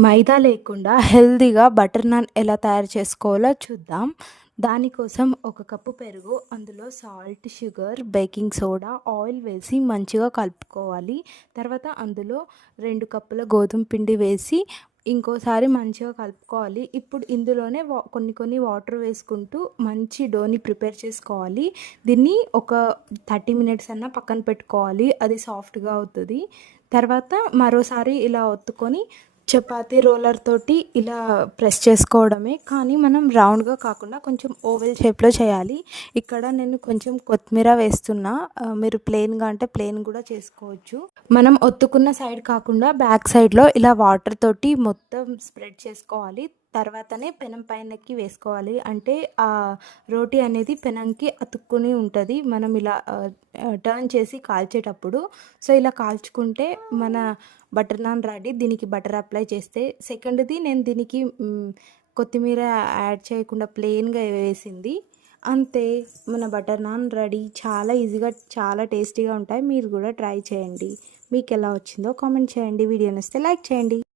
మైదా లేకుండా హెల్తీగా butter non ఎలా తయారు చేసుకోవాలో చూద్దాం. దానికోసం ఒక కప్పు పెరుగు, అందులో salt, sugar, baking soda, oil వేసి మంచిగా కలుపుకోవాలి. తర్వాత అందులో 2 కప్పుల గోధుమ పిండి వేసి ఇంకోసారి మంచిగా కలుపుకోవాలి. ఇప్పుడు ఇందులోనే కొన్ని వాటర్ వేసుకుంటూ మంచి డోని ప్రిపేర్ చేసుకోవాలి. దీన్ని ఒక 30 మినిట్స్ అన్నా పక్కన పెట్టుకోవాలి. అది సాఫ్ట్‌గా అవుతది. తర్వాత మరోసారి ఇలా ఒత్తుకొని చపాతీ రోలర్ తోటి ఇలా ప్రెస్ చేసుకోవడమే. కానీ మనం రౌండ్‌గా కాకుండా కొంచెం ఓవెల్ షేప్‌లో చేయాలి. ఇక్కడ నేను కొంచెం కొత్తిమీర వేస్తున్నా. మీరు ప్లెయిన్‌గా అంటే ప్లెయిన్ కూడా చేసుకోవచ్చు. మనం ఒత్తుకున్న సైడ్ కాకుండా బ్యాక్ సైడ్‌లో ఇలా వాటర్ తోటి మొత్తం స్ప్రెడ్ చేసుకోవాలి. తర్వాతనే పెనం పైనకి వేసుకోవాలి. అంటే రోటీ అనేది పెనంకి అతుక్కొని ఉంటుంది మనం ఇలా టర్న్ చేసి కాల్చేటప్పుడు. సో ఇలా కాల్చుకుంటే మన బటర్ నాన్ రెడీ. దీనికి బటర్ అప్లై చేస్తే సెకండ్ది నేను దీనికి కొత్తిమీర యాడ్ చేయకుండా ప్లెయిన్గా వేసింది. అంతే, మన బటర్ నాన్ రెడీ. చాలా ఈజీగా, చాలా టేస్టీగా ఉంటాయి. మీరు కూడా ట్రై చేయండి. మీకు ఎలా వచ్చిందో కామెంట్ చేయండి. వీడియో నచ్చితే లైక్ చేయండి.